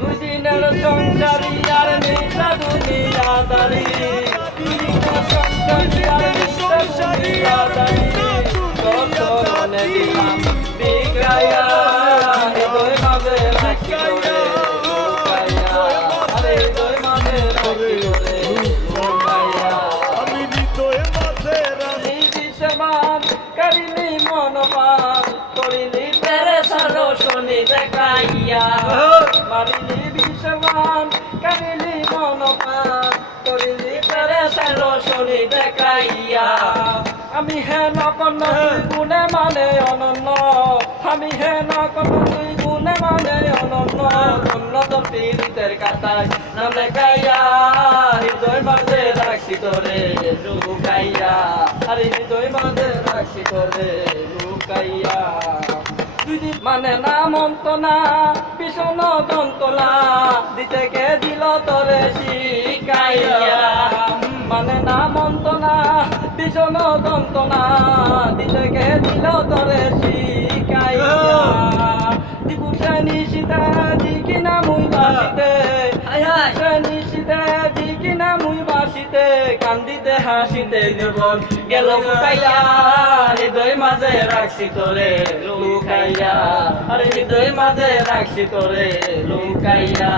দুই দিনের সংসারী আর নিশা দুনিয়াদারি দুই দিনের সংসারী আর নিশা দুনিয়াদারি তোর চরণে দিলাম বিকায়া হৃদয় মাঝে রাখি তোরে হৃদয় মাঝে রাখি তোরে আমি হৃদয়ে মাঝে রাখি। বিশ্বমান করিলি মনপান করিলি তেরে সরসনি দেখাইয়া। মারিলি বিশ্বমান করিলি মনপান করিলি তেরে সরসনি দেখাইয়া আমি হে নকন গুণে মানে অনন্য আমি হে নকন গুণে মানে অনন্য অন্যত পীড়িতের কাতায় নাম লেখাইয়া হৃদয় মাঝে রাখি তোরে লুকাইয়া আরে হৃদয় মাঝে রাখি তোরে লুকাইয়া মানে না মন্তনা পিছন যন্ত্রণা। দিতে কে দিল তরে মানে না মন্তনা পিছন যন্তনা দিতে কে দিল তরে শিকাইয়া কান্দিতে হাসিতে জীবন গেল লুকাইয়া হৃদয় মাঝে রাখছি তোরে, লুকাইয়া। আরে হৃদয় মাঝে রাখছি তোরে, লুকাইয়া।